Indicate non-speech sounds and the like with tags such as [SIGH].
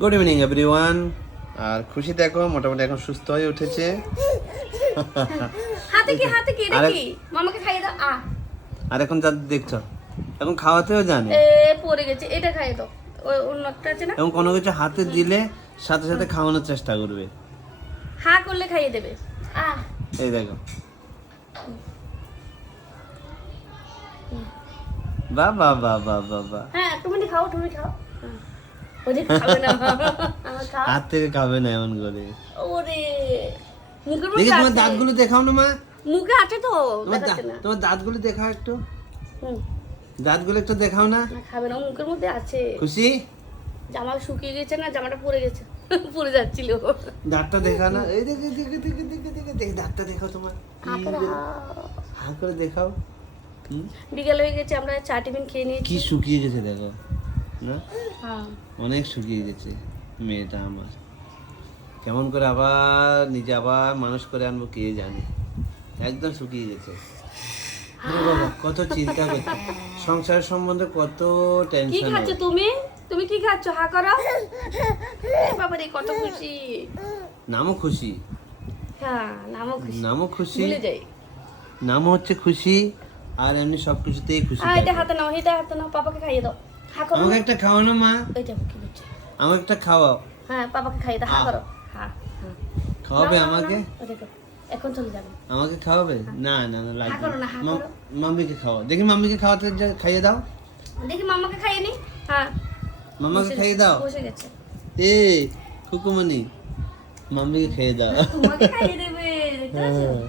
Good evening everyone আর খুশি দেখো মোটামুটি এখন সুস্থ হয়ে উঠেছে। [LAUGHS] হাতে কি হাতে কি? এটা কি? মামাকে খাইয়ে দাও। আ আর এখন যা দেখছ এখন খাওয়াতেও জানে। এ পড়ে গেছে। এটা খাইয়ে দাও। আছে না? এবং কোনো কিছু হাতে দিলে সাথে সাথে খাওয়ানোর চেষ্টা করবে। হা করলে খাইয়ে দেবে। আ এই দেখো। বা বা বা বা হ্যাঁ তুমি খাও তুমি খাও। ওরে খাবে না। হাত থেকে খাবে না এমন করে। ওরে। মুখের দেখি তোমার দাঁতগুলো দেখাও না মা। মুখে আছে তো তোমার দেখাচ্ছে না। তোমার দাঁতগুলো দেখাও একটু। হুম, দাঁতগুলো একটু দেখাও না। না খাবে না মুখের মধ্যে আছে। খুশি? জামা শুকিয়ে গেছে না জামাটা পরে গেছে। [LAUGHS] পরে যাচ্ছিল। দাঁতটা দেখাও না। এই দেখে দেখে দেখে দেখে দেখে দেখে দাঁতটা দেখাও তোমার। হা করে দেখাও? বিকেল হয়ে গেছে আমরা চা টিফিন খেয়ে নিয়েছি। কি শুকিয়ে গেছে দেখো। না? হ্যাঁ। অনেক শুকিয়ে গেছে মেয়েটা আমার। কেমন করে আবার নিজে আবার মানুষ করে আনব কে জানে? একদম শুকিয়ে গেছে। বাবা, কত চিন্তা করছে সংসারের সম্বন্ধে কত কি টেনশন খাচ্ছ তুমি? তুমি কি খাচ্ছ? হা করো। বাবা রে কত খুশি। নামও খুশি। হ্যাঁ নামও খুশি। নামও খুশি। ভুলে যাই। নামও হচ্ছে খুশি আর এমনি সব কিছুতেই খুশি এটা হাতে নাও এটা হাতে নাও পাপাকে খাইয়ে দাও। আমাকে একটা খাওয়ানো মা? দেখো কি করছে আমাকে একটা খাওয়াও। হ্যাঁ পাপাকে খাইয়ে দাও হা করো। হ্যাঁ হ্যাঁ খাওয়াবে আমাকে? এখন চলে যাবে। আমাকে খাওয়াবে? না না না লাগবে না। মাম্মিকে খাওয়াও। দেখি মাম্মিকে খাওয়াতে খাইয়ে দাও। দেখি মামাকে খাইয়ে নি। হ্যাঁ মাম্মাকে বসে খাইয়ে দাও। বসে গেছে। এ কুকুমনি মাম্মিকে খাইয়ে দাও। তোমাকে খাইয়ে দেবে? হ্যাঁ।